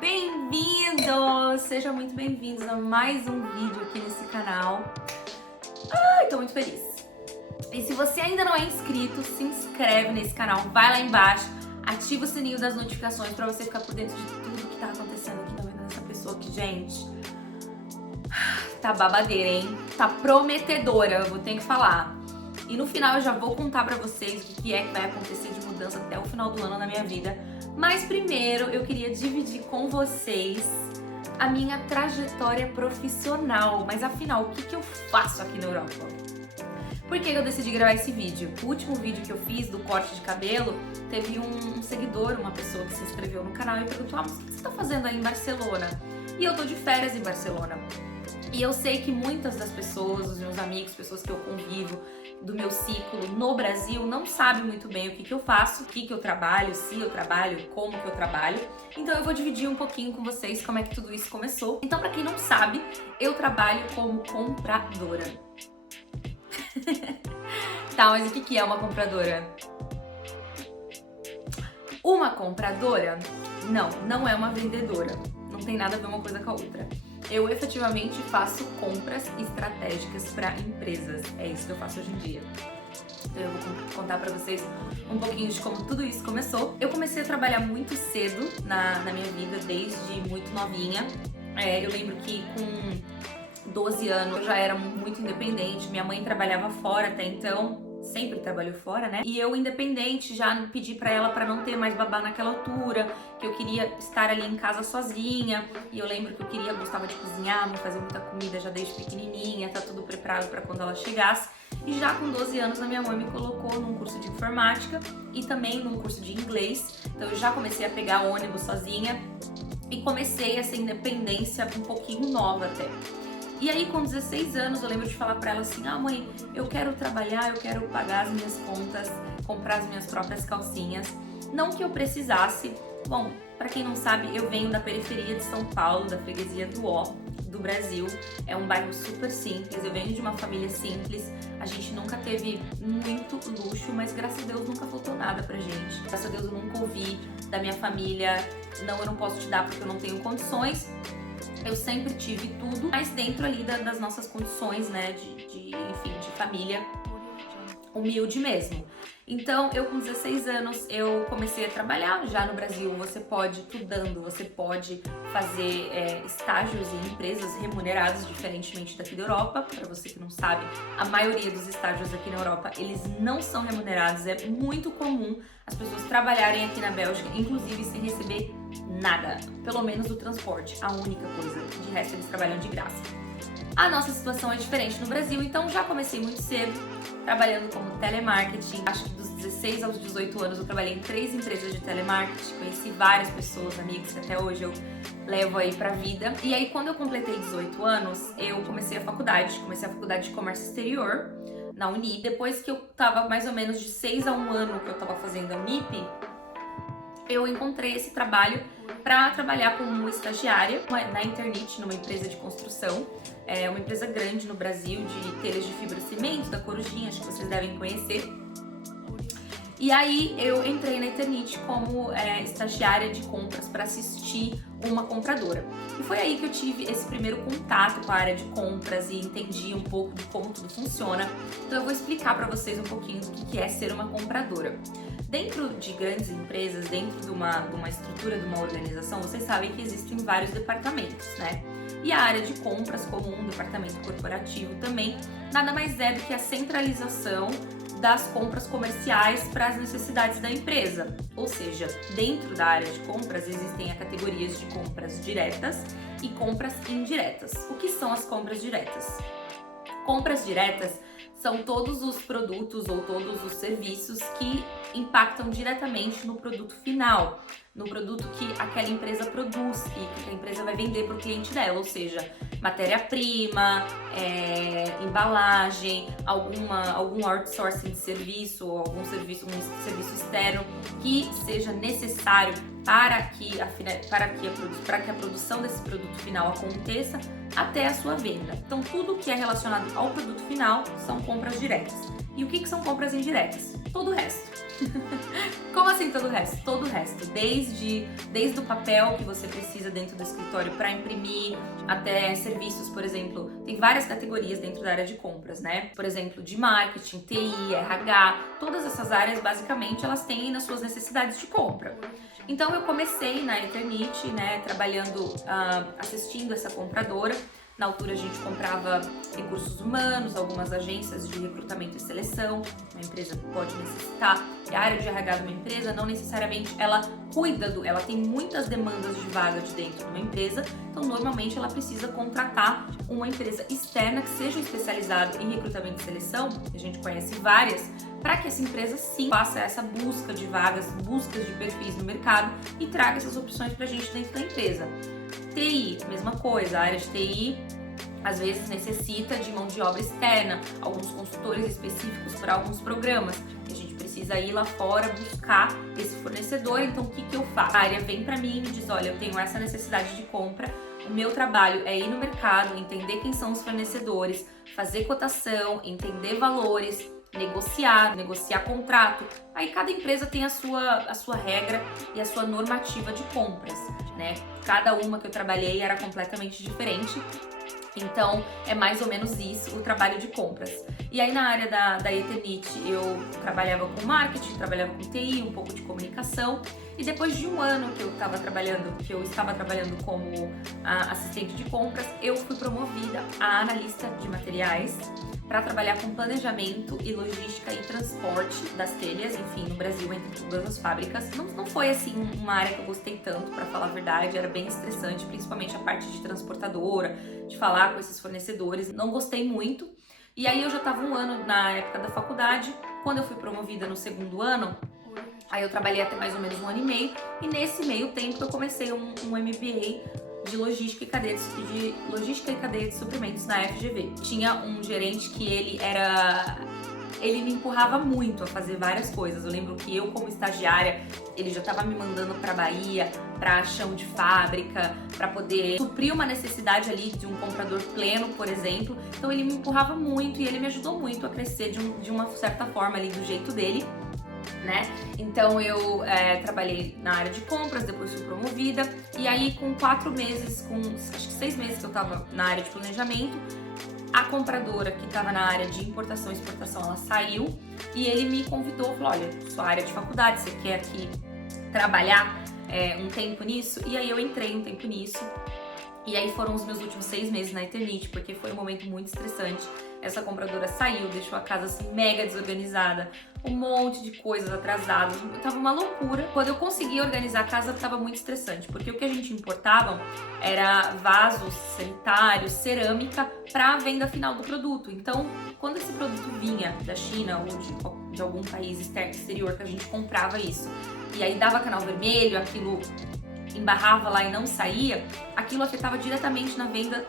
Bem-vindos! Sejam muito bem-vindos a mais um vídeo aqui nesse canal. Tô muito feliz. E se você ainda não é inscrito, se inscreve nesse canal, vai lá embaixo, ativa o sininho das notificações pra você ficar por dentro de tudo que tá acontecendo aqui na vida dessa pessoa que, gente, tá babadeira, hein? Tá prometedora, eu vou ter que falar. E no final eu já vou contar pra vocês o que é que vai acontecer de mudança até o final do ano na minha vida. Mas primeiro eu queria dividir com vocês a minha trajetória profissional. Mas afinal, o que eu faço aqui na Europa? Por que eu decidi gravar esse vídeo? O último vídeo que eu fiz do corte de cabelo, teve um seguidor, uma pessoa que se inscreveu no canal e perguntou: mas o que você tá fazendo aí em Barcelona? E eu tô de férias em Barcelona. E eu sei que muitas das pessoas, os meus amigos, pessoas que eu convivo, do meu ciclo no Brasil, não sabem muito bem o que eu faço, o que eu trabalho, se eu trabalho, como que eu trabalho. Então eu vou dividir um pouquinho com vocês como é que tudo isso começou. Então, pra quem não sabe, eu trabalho como compradora. Tá, mas o que é uma compradora? Uma compradora? Não é uma vendedora. Não tem nada a ver uma coisa com a outra. Eu efetivamente faço compras estratégicas para empresas. É isso que eu faço hoje em dia. Então eu vou contar para vocês um pouquinho de como tudo isso começou. Eu comecei a trabalhar muito cedo na minha vida, desde muito novinha. Eu lembro que com 12 anos eu já era muito independente. Minha mãe trabalhava fora até então. Sempre trabalhou fora, né? E eu, independente, já pedi pra ela pra não ter mais babá naquela altura, que eu queria estar ali em casa sozinha. E eu lembro que gostava de cozinhar, fazer muita comida já desde pequenininha, tá tudo preparado pra quando ela chegasse. E já com 12 anos a minha mãe me colocou num curso de informática e também num curso de inglês. Então eu já comecei a pegar ônibus sozinha e comecei essa independência um pouquinho nova até. E aí, com 16 anos, eu lembro de falar pra ela assim: mãe, eu quero trabalhar, eu quero pagar as minhas contas, comprar as minhas próprias calcinhas. Não que eu precisasse. Bom, pra quem não sabe, eu venho da periferia de São Paulo, da freguesia do Ó, do Brasil. É um bairro super simples, eu venho de uma família simples. A gente nunca teve muito luxo, mas graças a Deus nunca faltou nada pra gente. Graças a Deus eu nunca ouvi da minha família: não, eu não posso te dar porque eu não tenho condições. Eu sempre tive tudo, mas dentro ali das nossas condições, né, de família humilde mesmo. Então, eu com 16 anos, eu comecei a trabalhar. Já no Brasil, você pode, estudando, você pode fazer estágios em empresas remunerados, diferentemente daqui da Europa. Para você que não sabe, a maioria dos estágios aqui na Europa, eles não são remunerados. É muito comum as pessoas trabalharem aqui na Bélgica, inclusive sem receber nada, pelo menos do transporte, a única coisa. De resto, eles trabalham de graça. A nossa situação é diferente no Brasil, então já comecei muito cedo, trabalhando como telemarketing. Acho que dos 16 aos 18 anos eu trabalhei em 3 empresas de telemarketing, conheci várias pessoas, amigos, que até hoje eu levo aí pra vida. E aí, quando eu completei 18 anos, eu comecei a faculdade de comércio exterior na Unip. Depois que eu tava mais ou menos de 6 a 1 ano que eu tava fazendo a Unip, eu encontrei esse trabalho para trabalhar como estagiária na Internit, numa empresa de construção. É uma empresa grande no Brasil, de telhas de fibrocimento, da Corujinha, acho que vocês devem conhecer. E aí eu entrei na Internit como estagiária de compras para assistir uma compradora. E foi aí que eu tive esse primeiro contato com a área de compras e entendi um pouco de como tudo funciona. Então eu vou explicar para vocês um pouquinho do que é ser uma compradora. Dentro de grandes empresas, dentro de uma estrutura, de uma organização, vocês sabem que existem vários departamentos, né? E a área de compras, como um departamento corporativo também, nada mais é do que a centralização das compras comerciais para as necessidades da empresa. Ou seja, dentro da área de compras existem as categorias de compras diretas e compras indiretas. O que são as compras diretas? Compras diretas são todos os produtos ou todos os serviços que impactam diretamente no produto final, no produto que aquela empresa produz e que a empresa vai vender para o cliente dela, ou seja, matéria-prima, embalagem, algum outsourcing de serviço ou um serviço externo que seja necessário para que a produção desse produto final aconteça até a sua venda. Então tudo que é relacionado ao produto final são compras diretas. E o que são compras indiretas? Todo o resto. Como assim todo o resto? Todo o resto, desde o papel que você precisa dentro do escritório para imprimir, até serviços, por exemplo, tem várias categorias dentro da área de compras, né? Por exemplo, de marketing, TI, RH, todas essas áreas basicamente elas têm nas suas necessidades de compra. Então eu comecei na Eternit, né, trabalhando, assistindo essa compradora. Na altura a gente comprava recursos humanos, algumas agências de recrutamento e seleção, uma empresa pode necessitar. E a área de RH de uma empresa não necessariamente ela ela tem muitas demandas de vaga de dentro de uma empresa, então normalmente ela precisa contratar uma empresa externa que seja especializada em recrutamento e seleção, a gente conhece várias, para que essa empresa sim faça essa busca de vagas, buscas de perfis no mercado e traga essas opções pra gente dentro da empresa. TI, mesma coisa, a área de TI às vezes necessita de mão de obra externa, alguns consultores específicos para alguns programas, e a gente precisa ir lá fora buscar esse fornecedor. Então o que eu faço? A área vem para mim e me diz, olha, eu tenho essa necessidade de compra, o meu trabalho é ir no mercado, entender quem são os fornecedores, fazer cotação, entender valores, negociar contrato. Aí cada empresa tem a sua regra e a sua normativa de compras, né? Cada uma que eu trabalhei era completamente diferente. Então, é mais ou menos isso o trabalho de compras. E aí na área da Eternit eu trabalhava com marketing, trabalhava com TI, um pouco de comunicação. E depois de um ano que eu estava trabalhando como assistente de compras, eu fui promovida a analista de materiais para trabalhar com planejamento e logística e transporte das telhas, enfim, no Brasil, entre todas as fábricas. Não foi, assim, uma área que eu gostei tanto, para falar a verdade, era bem estressante, principalmente a parte de transportadora, de falar com esses fornecedores, não gostei muito. E aí eu já estava um ano na época da faculdade, quando eu fui promovida no segundo ano, aí eu trabalhei até mais ou menos um ano e meio, e nesse meio tempo eu comecei um MBA de logística e cadeia de suprimentos na FGV. Tinha um gerente que ele me empurrava muito a fazer várias coisas. Eu lembro que eu, como estagiária, ele já estava me mandando para Bahia, para chão de fábrica, para poder suprir uma necessidade ali de um comprador pleno, por exemplo. Então ele me empurrava muito e ele me ajudou muito a crescer de uma certa forma ali, do jeito dele, né? Então eu trabalhei na área de compras, depois fui promovida, e aí com 4 meses, acho que 6 meses que eu tava na área de planejamento, a compradora que estava na área de importação e exportação, ela saiu e ele me convidou, falou, olha, sua área de faculdade, você quer aqui trabalhar um tempo nisso? E aí eu entrei um tempo nisso. E aí foram os meus últimos 6 meses na Eternit, porque foi um momento muito estressante. Essa compradora saiu, deixou a casa assim mega desorganizada, um monte de coisas atrasadas, tava uma loucura. Quando eu consegui organizar a casa, tava muito estressante, porque o que a gente importava era vasos sanitários, cerâmica para a venda final do produto. Então, quando esse produto vinha da China ou de algum país exterior que a gente comprava isso, e aí dava canal vermelho, aquilo embarrava lá e não saía, aquilo afetava diretamente na venda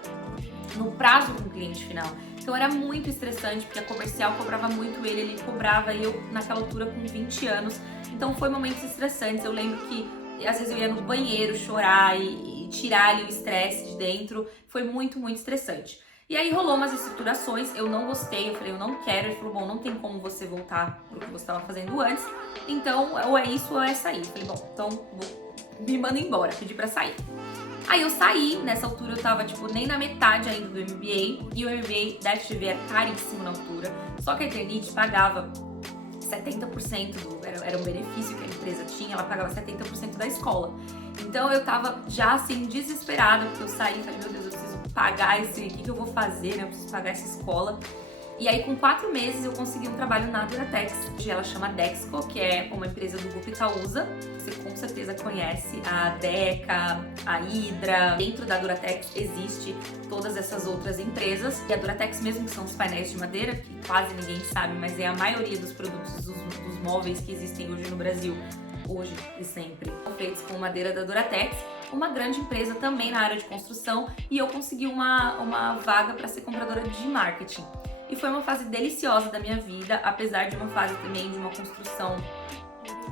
no prazo com o cliente final. Então era muito estressante, porque a comercial cobrava muito ele cobrava, e eu naquela altura com 20 anos. Então foi momentos estressantes. Eu lembro que às vezes eu ia no banheiro chorar e tirar ali o estresse de dentro. Foi muito, muito estressante. E aí rolou umas estruturações, eu não gostei, eu falei, eu não quero. Ele falou, bom, não tem como você voltar pro que você estava fazendo antes, então ou é isso ou é sair. Eu falei, bom, então me manda embora, pedi pra sair. Aí eu saí, nessa altura eu tava tipo nem na metade ainda do MBA, e o MBA da FGV era caríssimo na altura, só que a Eternit pagava 70%, era um benefício que a empresa tinha, ela pagava 70% da escola. Então eu tava já assim desesperada, porque eu saí e falei, meu Deus, eu preciso pagar o que eu vou fazer, né? Eu preciso pagar essa escola. E aí, com 4 meses, eu consegui um trabalho na Duratex. Hoje ela chama Dexco, que é uma empresa do Grupo Itaúsa. Você com certeza conhece a Deca, a Hydra. Dentro da Duratex existe todas essas outras empresas. E a Duratex mesmo, que são os painéis de madeira, que quase ninguém sabe, mas é a maioria dos produtos, dos móveis que existem hoje no Brasil, hoje e sempre, são feitos com madeira da Duratex. Uma grande empresa também na área de construção. E eu consegui uma vaga para ser compradora de marketing. E foi uma fase deliciosa da minha vida, apesar de uma fase também de uma construção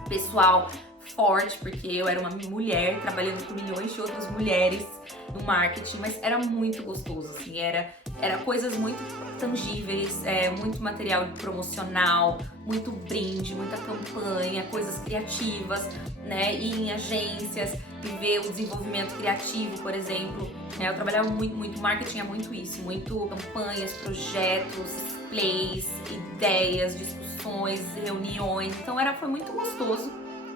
pessoal. forte, porque eu era uma mulher trabalhando com milhões de outras mulheres no marketing, mas era muito gostoso, assim, era coisas muito tangíveis, muito material promocional, muito brinde, muita campanha, coisas criativas, né, ir em agências e ver o desenvolvimento criativo, por exemplo, né, eu trabalhava muito, marketing é muito isso, muito campanhas, projetos, plays, ideias, discussões, reuniões, então foi muito gostoso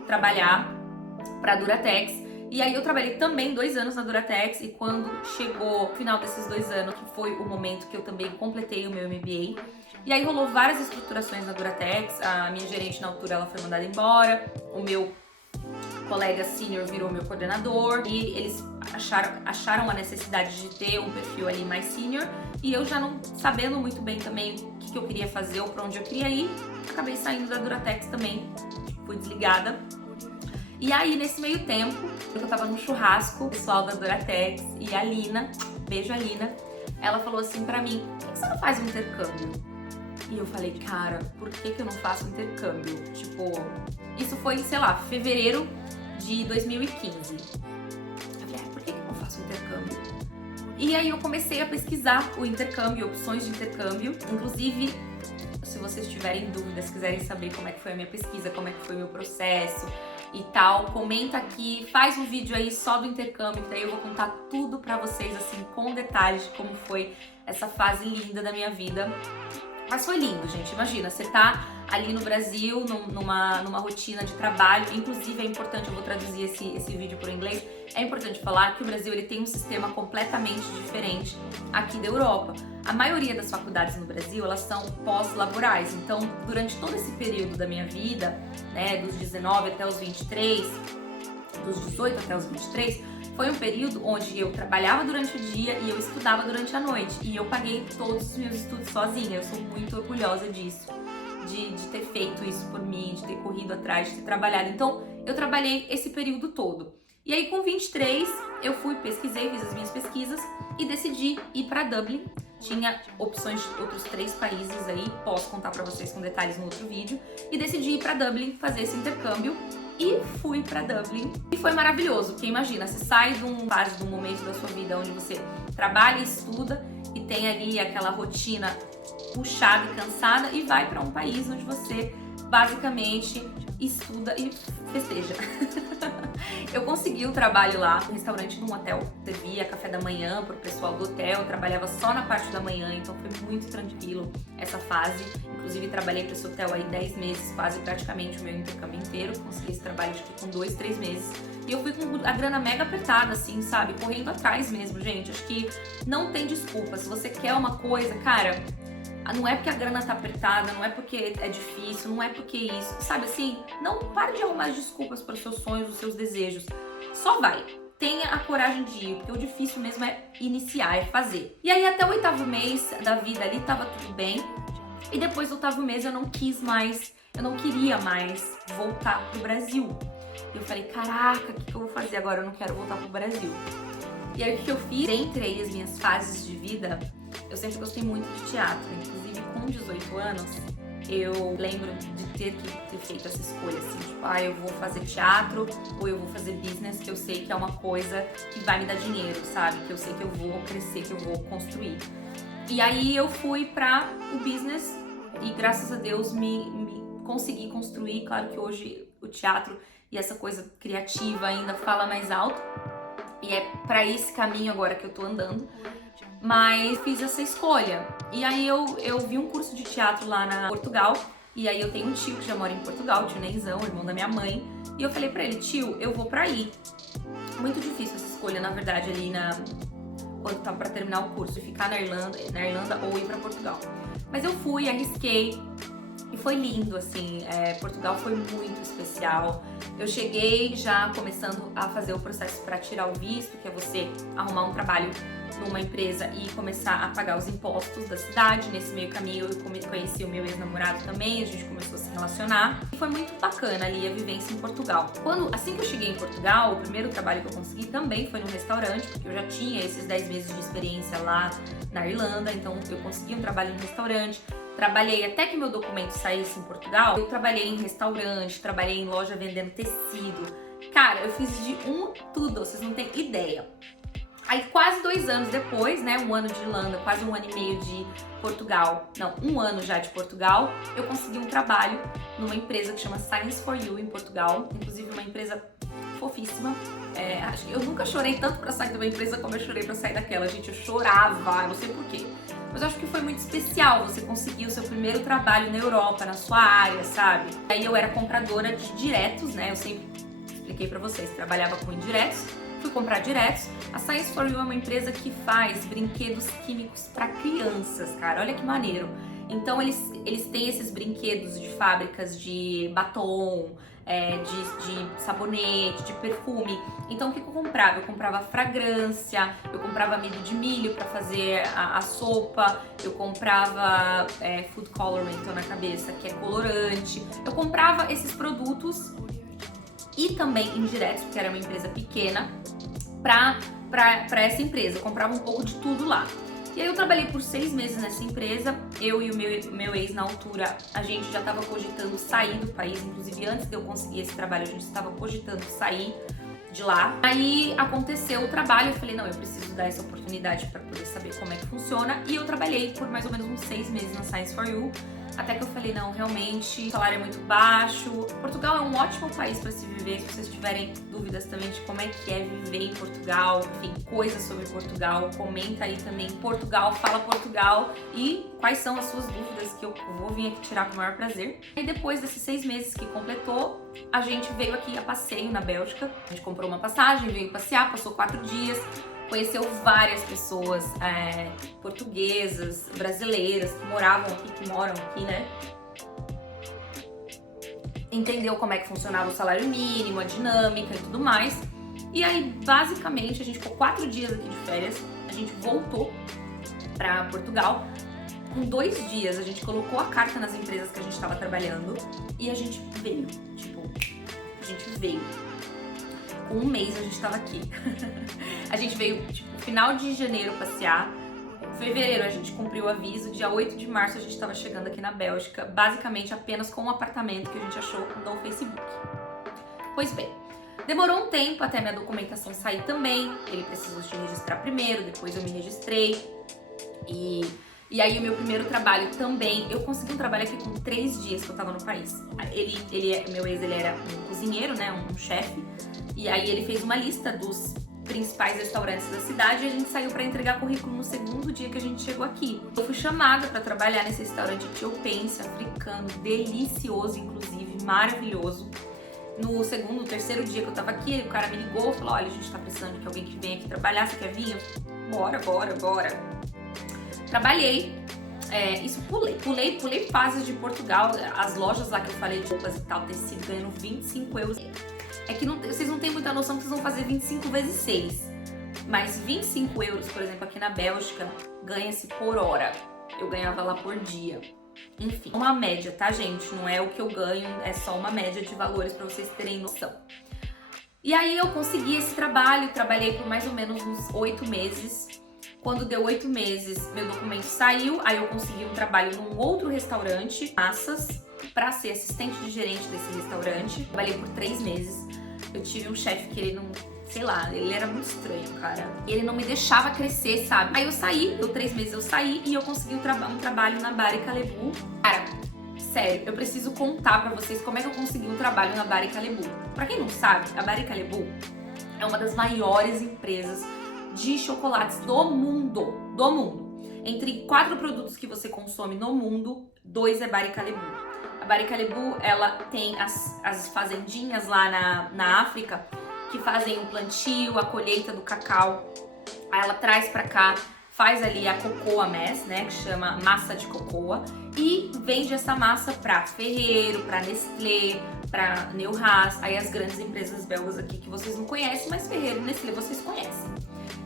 trabalhar para a Duratex. E aí eu trabalhei também 2 anos na Duratex e quando chegou o final desses 2 anos, que foi o momento que eu também completei o meu MBA, e aí rolou várias estruturações na Duratex, a minha gerente na altura ela foi mandada embora, o meu colega sênior virou meu coordenador e eles acharam a necessidade de ter um perfil ali mais sênior e eu já não sabendo muito bem também o que eu queria fazer ou para onde eu queria ir, acabei saindo da Duratex também, fui desligada. E aí, nesse meio tempo, eu tava num churrasco, o pessoal da Duratex e a Lina, beijo a Lina, ela falou assim pra mim, por que você não faz um intercâmbio? E eu falei, cara, por que eu não faço intercâmbio? Tipo, isso foi, sei lá, fevereiro de 2015. Eu falei, por que eu não faço intercâmbio? E aí eu comecei a pesquisar o intercâmbio, opções de intercâmbio, inclusive, se vocês tiverem dúvidas, quiserem saber como é que foi a minha pesquisa, como é que foi o meu processo e tal, comenta aqui, faz um vídeo aí só do intercâmbio, que daí eu vou contar tudo pra vocês, assim, com detalhes de como foi essa fase linda da minha vida. Mas foi lindo, gente, imagina, você tá ali no Brasil, numa rotina de trabalho, inclusive é importante, eu vou traduzir esse vídeo para o inglês, é importante falar que o Brasil ele tem um sistema completamente diferente aqui da Europa. A maioria das faculdades no Brasil, elas são pós-laborais, então durante todo esse período da minha vida, né, dos 19 até os 23, dos 18 até os 23, foi um período onde eu trabalhava durante o dia e eu estudava durante a noite. E eu paguei todos os meus estudos sozinha. Eu sou muito orgulhosa disso, de ter feito isso por mim, de ter corrido atrás, de ter trabalhado. Então, eu trabalhei esse período todo. E aí, com 23, eu pesquisei, fiz as minhas pesquisas e decidi ir para Dublin. Tinha opções de outros 3 países aí, posso contar para vocês com detalhes no outro vídeo. E decidi ir para Dublin fazer esse intercâmbio. E fui pra Dublin e foi maravilhoso, porque imagina, você sai de um momento da sua vida onde você trabalha e estuda e tem ali aquela rotina puxada e cansada e vai pra um país onde você basicamente estuda e festeja. Eu consegui o trabalho lá no restaurante num hotel, servia café da manhã pro pessoal do hotel, eu trabalhava só na parte da manhã, então foi muito tranquilo essa fase. Inclusive trabalhei para esse hotel aí 10 meses, quase praticamente o meu intercâmbio inteiro, consegui esse trabalho acho que com 2, 3 meses. E eu fui com a grana mega apertada, assim, sabe, correndo atrás mesmo, gente. Acho que não tem desculpa, se você quer uma coisa, cara, não é porque a grana tá apertada, não é porque é difícil, não é porque isso, sabe assim? Não pare de arrumar desculpas para os seus sonhos, os seus desejos. Só vai. Tenha a coragem de ir, porque o difícil mesmo é iniciar, é fazer. E aí até o 8º mês da vida ali tava tudo bem. E depois do 8º mês eu não queria mais voltar pro Brasil. E eu falei, caraca, o que eu vou fazer agora? Eu não quero voltar pro Brasil. E aí o que eu fiz? Dentre aí as minhas fases de vida, eu sempre gostei muito de teatro. Inclusive com 18 anos, eu lembro de ter feito essa escolha, assim, tipo, eu vou fazer teatro ou eu vou fazer business, que eu sei que é uma coisa que vai me dar dinheiro, sabe? Que eu sei que eu vou crescer, que eu vou construir. E aí eu fui para o business e graças a Deus me consegui construir. Claro que hoje o teatro e essa coisa criativa ainda fala mais alto e é para esse caminho agora que eu tô andando. Mas fiz essa escolha. E aí eu vi um curso de teatro lá na Portugal. E aí eu tenho um tio que já mora em Portugal, o tio Nenzão, irmão da minha mãe. E eu falei pra ele, tio, eu vou pra aí. Muito difícil essa escolha, na verdade, ali quando tava pra terminar o curso, de ficar na Irlanda ou ir pra Portugal. Mas eu fui, arrisquei. E foi lindo, assim, Portugal foi muito especial. Eu cheguei já começando a fazer o processo para tirar o visto, que é você arrumar um trabalho numa empresa e começar a pagar os impostos da cidade. Nesse meio caminho eu conheci o meu ex-namorado também, a gente começou a se relacionar. E foi muito bacana ali a vivência em Portugal. Assim que eu cheguei em Portugal, o primeiro trabalho que eu consegui também foi num restaurante, porque eu já tinha esses 10 meses de experiência lá na Irlanda, então eu consegui um trabalho no restaurante. Trabalhei até que meu documento saísse em Portugal. Eu trabalhei em restaurante, trabalhei em loja vendendo tecido. Cara, eu fiz de tudo, vocês não têm ideia. Aí quase 2 anos depois, né, 1 ano de Irlanda, quase 1 ano e meio de Portugal, não, 1 ano já de Portugal, eu consegui um trabalho numa empresa que chama Science for You em Portugal, inclusive uma empresa fofíssima. Acho que eu nunca chorei tanto pra sair de uma empresa como eu chorei pra sair daquela, gente, eu chorava, não sei porquê. Mas eu acho que foi muito especial você conseguir o seu primeiro trabalho na Europa, na sua área, sabe? Aí eu era compradora de diretos, né, eu sempre expliquei pra vocês, trabalhava com indiretos. Fui comprar diretos. A Science for You é uma empresa que faz brinquedos químicos para crianças, cara. Olha que maneiro. Então eles têm esses brinquedos de fábricas de batom, de sabonete, de perfume. Então o que eu comprava? Eu comprava fragrância, eu comprava amido de milho para fazer a sopa, eu comprava food coloring, então na cabeça, que é colorante. Eu comprava esses produtos e também indiretos, porque era uma empresa pequena, pra essa empresa. Eu comprava um pouco de tudo lá. E aí eu trabalhei por 6 meses nessa empresa. Eu e o meu ex, na altura, a gente já estava cogitando sair do país. Inclusive, antes de eu conseguir esse trabalho, a gente estava cogitando sair de lá. Aí aconteceu o trabalho, eu falei, não, eu preciso dar essa oportunidade para poder saber como é que funciona. E eu trabalhei por mais ou menos uns 6 meses na Science for You. Até que eu falei, não, realmente, o salário é muito baixo. Portugal é um ótimo país para se viver. Se vocês tiverem dúvidas também de como é que é viver em Portugal, enfim, coisas sobre Portugal, comenta aí também. Portugal, fala Portugal e quais são as suas dúvidas que eu vou vir aqui tirar com o maior prazer. E depois desses 6 meses que completou, a gente veio aqui a passeio na Bélgica. A gente comprou uma passagem, veio passear, passou 4 dias. Conheceu várias pessoas portuguesas, brasileiras, que moram aqui, né? Entendeu como é que funcionava o salário mínimo, a dinâmica e tudo mais. E aí, basicamente, a gente ficou 4 dias aqui de férias, a gente voltou pra Portugal. Com 2 dias, a gente colocou a carta nas empresas que a gente estava trabalhando e a gente veio, Com 1 mês a gente tava aqui. A gente veio, final de janeiro passear. Em fevereiro a gente cumpriu o aviso. Dia 8 de março a gente tava chegando aqui na Bélgica, basicamente apenas com um apartamento que a gente achou no Facebook. Pois bem, demorou um tempo até minha documentação sair também. Ele precisou se registrar primeiro, depois eu me registrei. E aí o meu primeiro trabalho também, eu consegui um trabalho aqui com 3 dias que eu tava no país. Meu ex, ele era um cozinheiro, né, um chefe. E aí ele fez uma lista dos principais restaurantes da cidade e a gente saiu para entregar currículo no 2º dia que a gente chegou aqui. Eu fui chamada para trabalhar nesse restaurante etiopense, africano, delicioso, inclusive, maravilhoso. No 2º, 3º dia que eu tava aqui, o cara me ligou e falou, olha, a gente tá precisando de alguém que venha aqui trabalhar, você quer vir? Bora. Trabalhei. Pulei fases de Portugal, as lojas lá que eu falei de roupas e tal, tecido, ganhando 25 euros. É que vocês não têm muita noção que vocês vão fazer 25 vezes 6. Mas 25 euros, por exemplo, aqui na Bélgica, ganha-se por hora. Eu ganhava lá por dia. Enfim, uma média, tá, gente? Não é o que eu ganho, é só uma média de valores pra vocês terem noção. E aí eu consegui esse trabalho, trabalhei por mais ou menos uns 8 meses. Quando deu 8 meses, meu documento saiu, aí eu consegui um trabalho num outro restaurante, Massas, pra ser assistente de gerente desse restaurante. Trabalhei por 3 meses. Eu tive um chefe que ele não, sei lá, ele era muito estranho, cara. Ele não me deixava crescer, sabe? Aí eu saí, deu 3 meses eu saí e eu consegui um trabalho na Barry Callebaut. Cara, sério, eu preciso contar pra vocês como é que eu consegui um trabalho na Barry Callebaut. Pra quem não sabe, a Barry Callebaut é uma das maiores empresas de chocolates do mundo. Entre 4 produtos que você consome no mundo, 2 é Barry Callebaut. A Barry Callebaut, ela tem as fazendinhas lá na África que fazem o plantio, a colheita do cacau. Aí ela traz pra cá, faz ali a cocoa mass, né, que chama massa de cocoa, e vende essa massa pra ferreiro, pra Nestlé, pra Neuhaus, aí as grandes empresas belgas aqui que vocês não conhecem, mas Ferreiro e Nestlé vocês conhecem.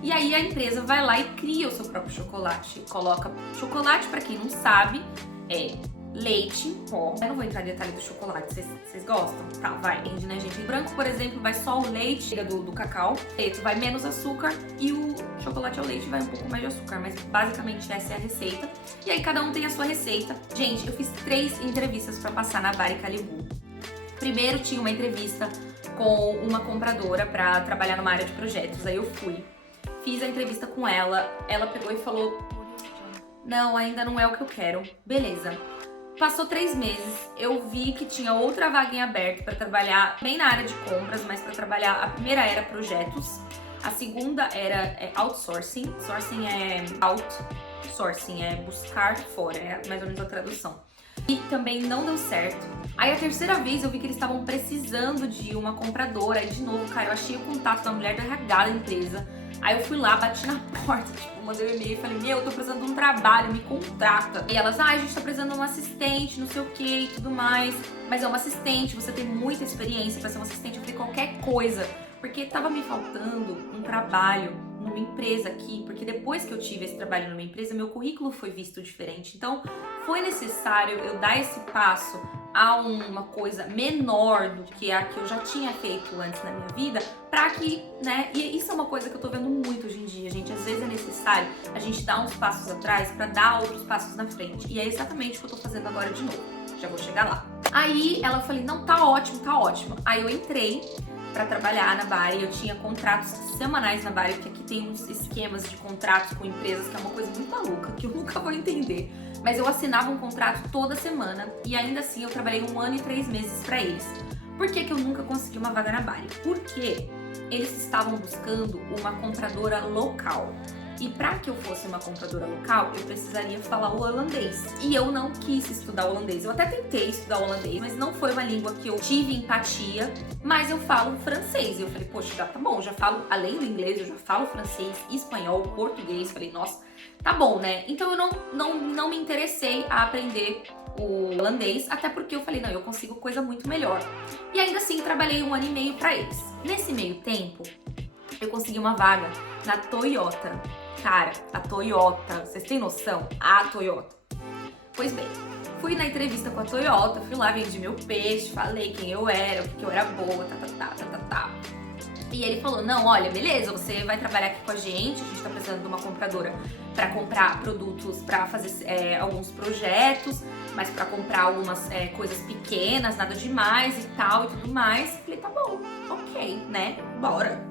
E aí a empresa vai lá e cria o seu próprio chocolate. Coloca chocolate, pra quem não sabe, é leite em pó. Eu não vou entrar em detalhe do chocolate, vocês gostam? Tá, vai. Né, gente? Em branco, por exemplo, vai só o leite do cacau. Preto vai menos açúcar e o chocolate ao leite vai um pouco mais de açúcar. Mas basicamente essa é a receita. E aí cada um tem a sua receita. Gente, eu fiz 3 entrevistas pra passar na Barry Callebaut. Primeiro tinha uma entrevista com uma compradora pra trabalhar numa área de projetos. Aí eu fui. Fiz a entrevista com ela. Ela pegou e falou: não, ainda não é o que eu quero. Beleza. Passou 3 meses, eu vi que tinha outra vaga em aberto para trabalhar bem na área de compras, mas para trabalhar, a primeira era projetos, a segunda era outsourcing, sourcing é outsourcing, é buscar fora, é mais ou menos a tradução. E também não deu certo. Aí a terceira vez eu vi que eles estavam precisando de uma compradora, aí de novo, cara, eu achei o contato da mulher do RH da empresa. Aí eu fui lá, bati na porta, tipo, mandei um e-mail e falei: meu, eu tô precisando de um trabalho, me contrata. E elas: a gente tá precisando de uma assistente, não sei o que e tudo mais. Mas é uma assistente, você tem muita experiência pra ser uma assistente. Eu falei: qualquer coisa. Porque tava me faltando um trabalho numa empresa aqui, porque depois que eu tive esse trabalho numa empresa, meu currículo foi visto diferente. Então, foi necessário eu dar esse passo a uma coisa menor do que a que eu já tinha feito antes na minha vida, pra que, né, e isso é uma coisa que eu tô vendo muito hoje em dia, gente. Às vezes é necessário a gente dar uns passos atrás pra dar outros passos na frente. E é exatamente o que eu tô fazendo agora de novo. Já vou chegar lá. Aí ela falou: não, tá ótimo, tá ótimo. Aí eu entrei pra trabalhar na Barry, eu tinha contratos semanais na Barry, porque aqui tem uns esquemas de contratos com empresas que é uma coisa muito maluca, que eu nunca vou entender. Mas eu assinava um contrato toda semana e ainda assim eu trabalhei 1 ano e 3 meses pra eles. Por que que eu nunca consegui uma vaga na Barry? Porque eles estavam buscando uma compradora local. E para que eu fosse uma compradora local, eu precisaria falar o holandês. E eu não quis estudar holandês. Eu até tentei estudar holandês, mas não foi uma língua que eu tive empatia. Mas eu falo francês. E eu falei: poxa, já tá bom, já falo, além do inglês, eu já falo francês, espanhol, português. Falei: nossa, tá bom, né? Então eu não me interessei a aprender o holandês, até porque eu falei: não, eu consigo coisa muito melhor. E ainda assim, trabalhei 1 ano e meio pra eles. Nesse meio tempo, eu consegui uma vaga na Toyota. Cara, a Toyota, vocês têm noção? A Toyota. Pois bem, fui na entrevista com a Toyota, fui lá, vendi meu peixe, falei quem eu era, o que eu era boa, tá. E ele falou: não, olha, beleza, você vai trabalhar aqui com a gente tá precisando de uma compradora pra comprar produtos, pra fazer alguns projetos, mas pra comprar algumas coisas pequenas, nada demais e tal e tudo mais. Falei: tá bom, ok, né, bora.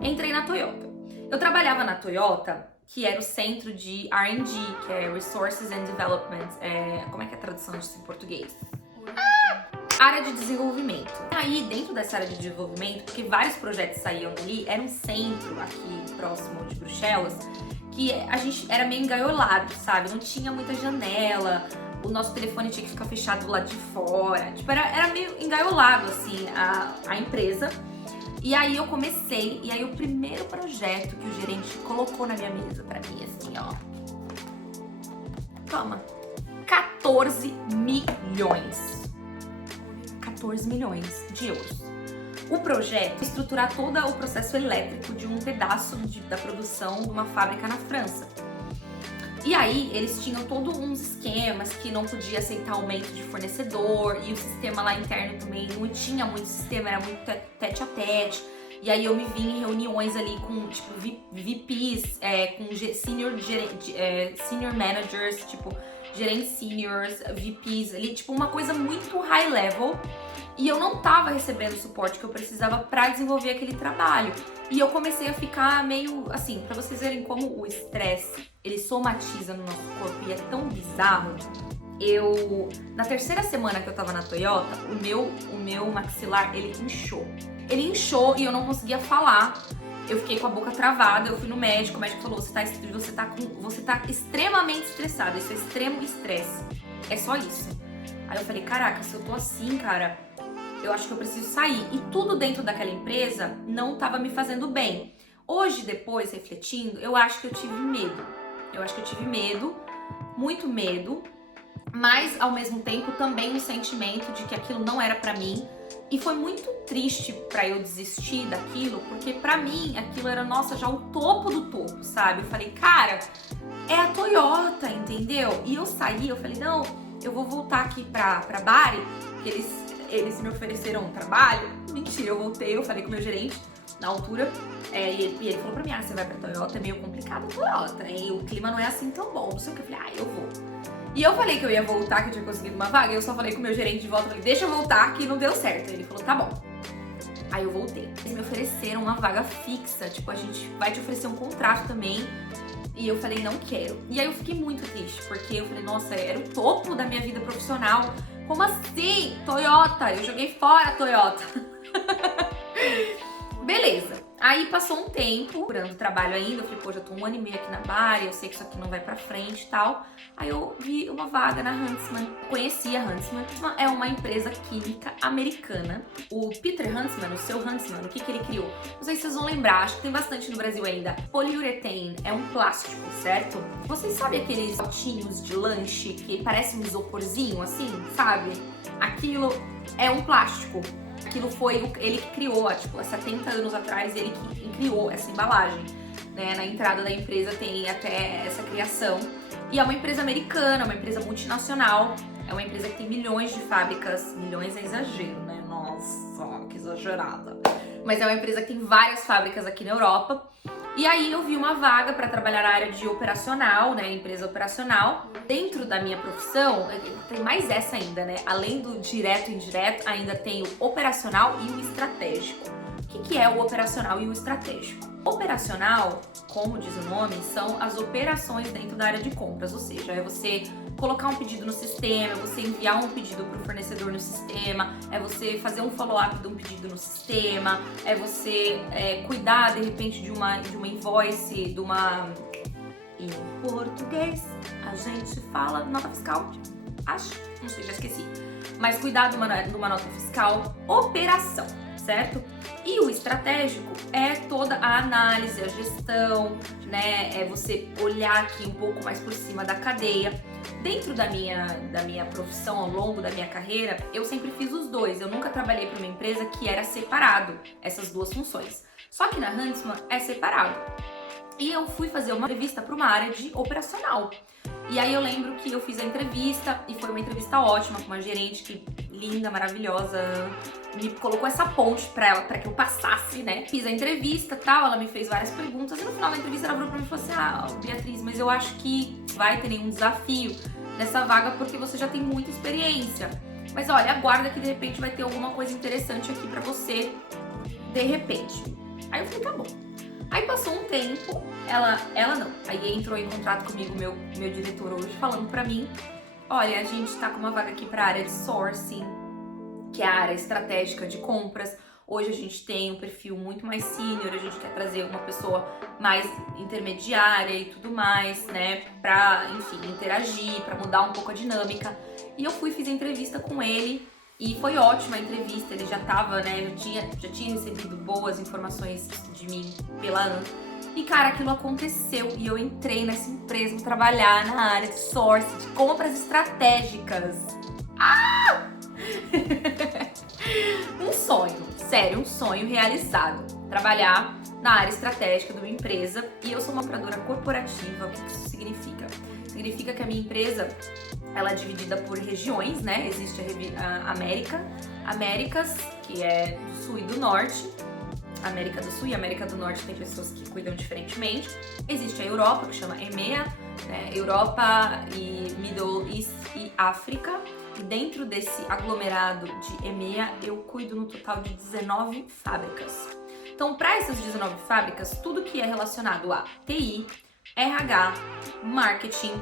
Entrei na Toyota. Eu trabalhava na Toyota, que era o centro de R&D, que é Resources and Development. Como é que é a tradução disso em português? Área de desenvolvimento. Aí, dentro dessa área de desenvolvimento, porque vários projetos saíam dali, era um centro aqui próximo de Bruxelas, que a gente era meio engaiolado, sabe? Não tinha muita janela, o nosso telefone tinha que ficar fechado do lado de fora. Tipo, era meio engaiolado, assim, a empresa. E aí eu comecei, e aí o primeiro projeto que o gerente colocou na minha mesa pra mim, assim, ó. Toma. 14 milhões. 14 milhões de euros. O projeto é estruturar todo o processo elétrico de um pedaço da produção de uma fábrica na França. E aí, eles tinham todos uns esquemas que não podia aceitar aumento de fornecedor, e o sistema lá interno também não tinha muito sistema, era muito tete a tete. E aí eu me vi em reuniões ali com, tipo, VPs, com senior managers, tipo, gerentes seniors, VPs ali, tipo, uma coisa muito high level. E eu não tava recebendo o suporte que eu precisava pra desenvolver aquele trabalho. E eu comecei a ficar meio, assim, pra vocês verem como o estresse, ele somatiza no nosso corpo e é tão bizarro. Na terceira semana que eu tava na Toyota, o meu maxilar, ele inchou. Ele inchou e eu não conseguia falar. Eu fiquei com a boca travada, eu fui no médico, o médico falou: você tá extremamente estressado, isso é extremo estresse. É só isso. Aí eu falei: caraca, se eu tô assim, cara, eu acho que eu preciso sair. E tudo dentro daquela empresa não tava me fazendo bem. Hoje, depois, refletindo, eu acho que eu tive medo. Eu acho que eu tive medo, muito medo, mas ao mesmo tempo também um sentimento de que aquilo não era pra mim. E foi muito triste pra eu desistir daquilo, porque pra mim aquilo era, nossa, já o topo do topo, sabe? Eu falei, cara, é a Toyota, entendeu? E eu saí, eu falei, não, eu vou voltar aqui pra Bari, que eles me ofereceram um trabalho. Mentira, eu voltei, eu falei com o meu gerente na altura, e ele falou pra mim, você vai pra Toyota, é meio complicado a Toyota, e o clima não é assim tão bom, não sei o que. Eu falei, eu vou. E eu falei que eu ia voltar, que eu tinha conseguido uma vaga, e eu só falei com o meu gerente de volta, falei, deixa eu voltar, que não deu certo. Ele falou, tá bom. Aí eu voltei. Eles me ofereceram uma vaga fixa, tipo, a gente vai te oferecer um contrato também. E eu falei, não quero. E aí eu fiquei muito triste, porque eu falei, nossa, era o topo da minha vida profissional. Como assim? Toyota, eu joguei fora a Toyota. Beleza. Aí passou um tempo, procurando trabalho ainda, eu falei, pô, já tô 1 ano e meio aqui na Bari, eu sei que isso aqui não vai pra frente e tal. Aí eu vi uma vaga na Huntsman, conheci a Huntsman, é uma empresa química americana. O Peter Huntsman, o seu Huntsman, o que ele criou? Não sei se vocês vão lembrar, acho que tem bastante no Brasil ainda. Poliuretane é um plástico, certo? Vocês sabem aqueles potinhos de lanche que parece um isoporzinho, assim, sabe? Aquilo é um plástico. Aquilo foi ele que criou, tipo, há 70 anos atrás, ele que criou essa embalagem, né? Na entrada da empresa tem até essa criação. E é uma empresa americana, uma empresa multinacional, é uma empresa que tem milhões de fábricas, milhões é exagero, né? Nossa, que exagerada. Mas é uma empresa que tem várias fábricas aqui na Europa. E aí eu vi uma vaga para trabalhar na área de operacional, né, empresa operacional. Dentro da minha profissão, tem mais essa ainda, né? Além do direto e indireto, ainda tem o operacional e o estratégico. O que é o operacional e o estratégico? Operacional, como diz o nome, são as operações dentro da área de compras, ou seja, é você colocar um pedido no sistema, é você enviar um pedido para o fornecedor no sistema, é você fazer um follow-up de um pedido no sistema, é você cuidar, de repente, de uma invoice, de uma... Em português, a gente fala nota fiscal, acho, não sei, já esqueci. Mas cuidar de uma nota fiscal, operação, certo? E o estratégico é toda a análise, a gestão, né? É você olhar aqui um pouco mais por cima da cadeia. Dentro da minha profissão, ao longo da minha carreira, eu sempre fiz os dois. Eu nunca trabalhei para uma empresa que era separado essas duas funções. Só que na Huntsman é separado. E eu fui fazer uma entrevista para uma área de operacional. E aí eu lembro que eu fiz a entrevista e foi uma entrevista ótima com uma gerente que linda, maravilhosa, me colocou essa ponte pra que eu passasse, né? Fiz a entrevista e tal, ela me fez várias perguntas e no final da entrevista ela virou pra mim e falou assim, Beatriz, mas eu acho que vai ter nenhum desafio nessa vaga porque você já tem muita experiência. Mas olha, aguarda que de repente vai ter alguma coisa interessante aqui pra você, de repente. Aí eu falei, tá bom. Aí passou um tempo, ela não. Aí entrou em contato comigo meu diretor hoje, falando pra mim, olha, a gente tá com uma vaga aqui pra área de sourcing, que é a área estratégica de compras. Hoje a gente tem um perfil muito mais senior, a gente quer trazer uma pessoa mais intermediária e tudo mais, né? Pra, enfim, interagir, pra mudar um pouco a dinâmica. E eu fiz a entrevista com ele. E foi ótima a entrevista, ele já tava, né, já tinha recebido boas informações de mim pela Ana. E cara, aquilo aconteceu e eu entrei nessa empresa pra trabalhar na área de sourcing, de compras estratégicas. Um sonho, sério, um sonho realizado. Trabalhar na área estratégica de uma empresa e eu sou uma operadora corporativa. O que isso significa? Significa que a minha empresa, ela é dividida por regiões, né? Existe a Américas, que é do Sul e do Norte. América do Sul e América do Norte tem pessoas que cuidam diferentemente. Existe a Europa, que chama EMEA, né? Europa e Middle East e África. E dentro desse aglomerado de EMEA, eu cuido no total de 19 fábricas. Então, para essas 19 fábricas, tudo que é relacionado a TI, RH, marketing,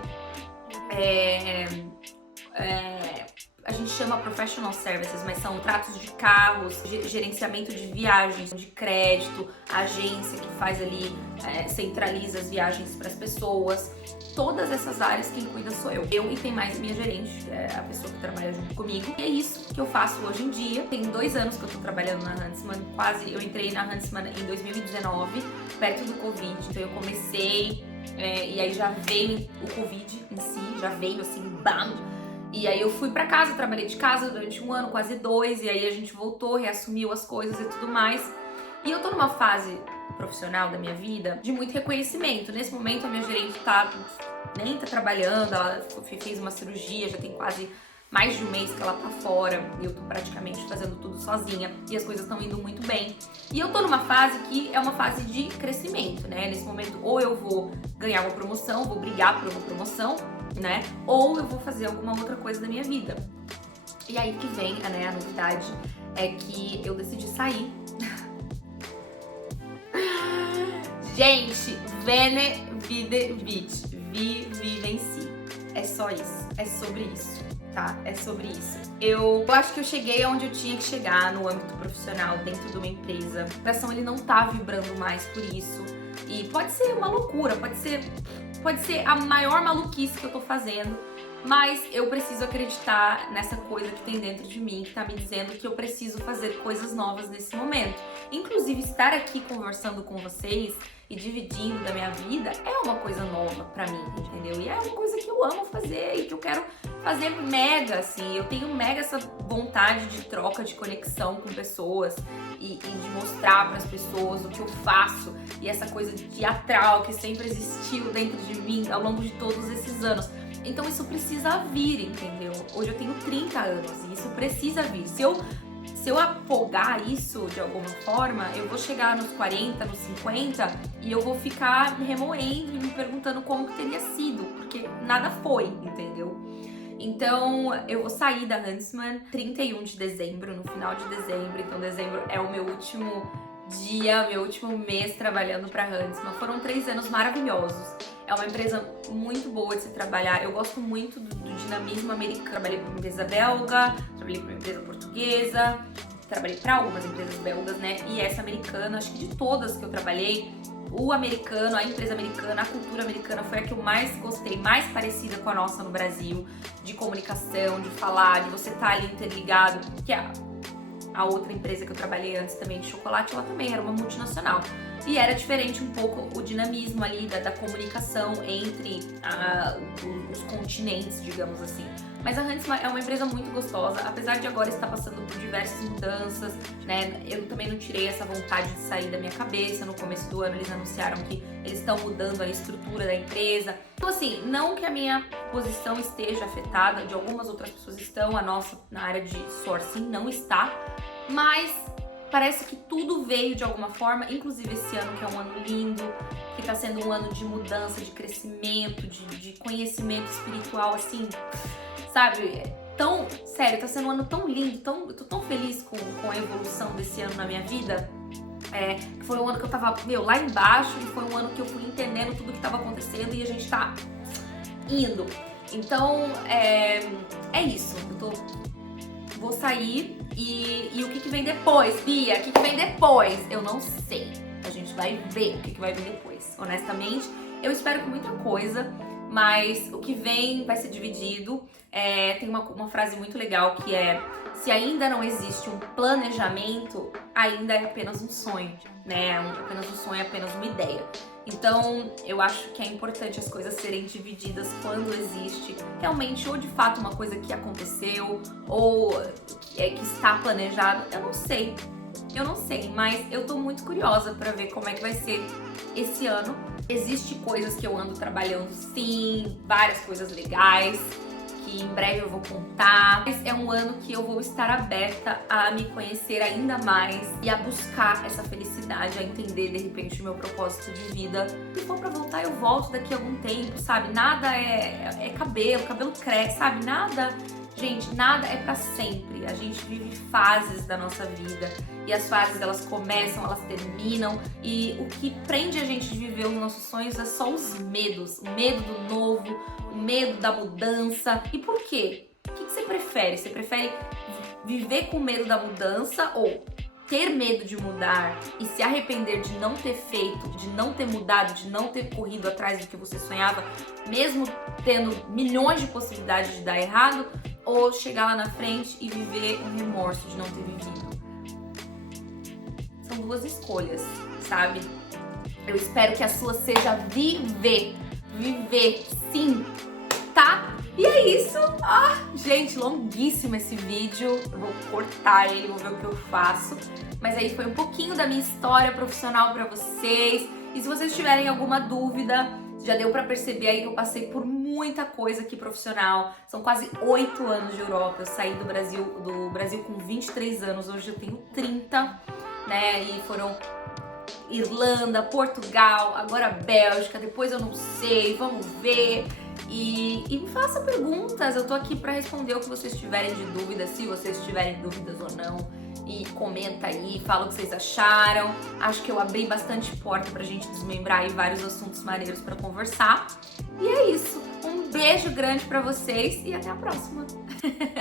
a gente chama professional services, mas são tratos de carros, gerenciamento de viagens, de crédito, a agência que faz ali, centraliza as viagens para as pessoas. Todas essas áreas quem cuida sou eu. Eu e tem mais minha gerente, a pessoa que trabalha junto comigo. E é isso que eu faço hoje em dia. Tem 2 anos que eu tô trabalhando na Huntsman, eu entrei na Huntsman em 2019, perto do Covid, então eu comecei, e aí já veio o Covid em si, já veio assim, bam! E aí eu fui pra casa, trabalhei de casa durante 1 ano, quase 2, e aí a gente voltou, reassumiu as coisas e tudo mais. E eu tô numa fase profissional da minha vida de muito reconhecimento. Nesse momento a minha gerente nem tá trabalhando, ela fez uma cirurgia, já tem quase mais de 1 mês que ela tá fora, e eu tô praticamente fazendo tudo sozinha, e as coisas estão indo muito bem. E eu tô numa fase que é uma fase de crescimento, né? Nesse momento, ou eu vou ganhar uma promoção, vou brigar por uma promoção, né? Ou eu vou fazer alguma outra coisa da minha vida. E aí que vem, né, a novidade é que eu decidi sair. Gente, Vene Vide Vit, vivencie. É só isso, é sobre isso, tá? É sobre isso. Eu acho que eu cheguei onde eu tinha que chegar no âmbito profissional, dentro de uma empresa. O coração, ele não tá vibrando mais por isso. E pode ser uma loucura, pode ser a maior maluquice que eu tô fazendo, mas eu preciso acreditar nessa coisa que tem dentro de mim, que tá me dizendo que eu preciso fazer coisas novas nesse momento. Inclusive, estar aqui conversando com vocês e dividindo da minha vida é uma coisa nova pra mim, entendeu? E é uma coisa que eu amo fazer e que eu quero fazer mega, assim. Eu tenho mega essa vontade de troca, de conexão com pessoas e de mostrar pras pessoas o que eu faço. E essa coisa teatral que sempre existiu dentro de mim ao longo de todos esses anos. Então isso precisa vir, entendeu? Hoje eu tenho 30 anos e isso precisa vir. Se eu afogar isso de alguma forma, eu vou chegar nos 40, nos 50 e eu vou ficar me remoendo e me perguntando como que teria sido, porque nada foi, entendeu? Então eu vou sair da Huntsman 31 de dezembro, no final de dezembro. Então dezembro é o meu último dia, meu último mês trabalhando pra Huntsman. Foram 3 anos maravilhosos. É uma empresa muito boa de se trabalhar. Eu gosto muito do dinamismo americano. Trabalhei para uma empresa belga, trabalhei para uma empresa portuguesa, trabalhei para algumas empresas belgas, né? E essa americana, acho que de todas que eu trabalhei, o americano, a empresa americana, a cultura americana foi a que eu mais gostei, mais parecida com a nossa no Brasil, de comunicação, de falar, de você estar ali interligado, que a outra empresa que eu trabalhei antes também de chocolate, ela também era uma multinacional. E era diferente um pouco o dinamismo ali da comunicação entre os continentes, digamos assim. Mas a Huntsman é uma empresa muito gostosa, apesar de agora estar passando por diversas mudanças, né? Eu também não tirei essa vontade de sair da minha cabeça. No começo do ano eles anunciaram que eles estão mudando a estrutura da empresa. Então assim, não que a minha posição esteja afetada, de algumas outras pessoas estão, a nossa na área de sourcing não está, mas parece que tudo veio de alguma forma, inclusive esse ano que é um ano lindo, que tá sendo um ano de mudança, de crescimento, de conhecimento espiritual, assim, sabe? Sério, tá sendo um ano tão lindo, eu tô tão feliz com a evolução desse ano na minha vida. Foi um ano que eu tava, lá embaixo, e foi um ano que eu fui entendendo tudo que tava acontecendo e a gente tá indo. Então, é isso, vou sair e o que vem depois, Bia? O que vem depois? Eu não sei. A gente vai ver o que vai vir depois. Honestamente, eu espero que muita coisa, mas o que vem vai ser dividido. Tem uma frase muito legal que é: se ainda não existe um planejamento, ainda é apenas um sonho, né? Apenas um sonho, é apenas uma ideia. Então, eu acho que é importante as coisas serem divididas quando existe realmente ou de fato uma coisa que aconteceu ou que está planejado. Eu não sei, mas eu tô muito curiosa pra ver como é que vai ser esse ano. Existem coisas que eu ando trabalhando, sim, várias coisas legais que em breve eu vou contar. Mas é um ano que eu vou estar aberta a me conhecer ainda mais e a buscar essa felicidade, a entender de repente o meu propósito de vida. Se for pra voltar, eu volto daqui a algum tempo, sabe? Nada é cabelo cresce, sabe? Gente, nada é pra sempre. A gente vive fases da nossa vida e as fases, elas começam, elas terminam, e o que prende a gente de viver os nossos sonhos é só os medos, o medo do novo, o medo da mudança. E por quê? O que você prefere? Você prefere viver com medo da mudança ou ter medo de mudar e se arrepender de não ter feito, de não ter mudado, de não ter corrido atrás do que você sonhava, mesmo tendo milhões de possibilidades de dar errado, ou chegar lá na frente e viver um remorso de não ter vivido? São duas escolhas, sabe? Eu espero que a sua seja viver sim, tá? E é isso. Gente, longuíssimo esse vídeo. Eu vou cortar ele, vou ver o que eu faço. Mas aí foi um pouquinho da minha história profissional pra vocês. E se vocês tiverem alguma dúvida, já deu pra perceber aí que eu passei por muita coisa aqui profissional. São quase 8 anos de Europa. Eu saí do Brasil com 23 anos, hoje eu tenho 30, né? E foram Irlanda, Portugal, agora Bélgica, depois eu não sei, vamos ver. E me faça perguntas, eu tô aqui pra responder o que vocês tiverem de dúvidas, se vocês tiverem dúvidas ou não. E comenta aí, fala o que vocês acharam. Acho que eu abri bastante porta pra gente desmembrar aí vários assuntos maneiros pra conversar. E é isso, um beijo grande pra vocês e até a próxima!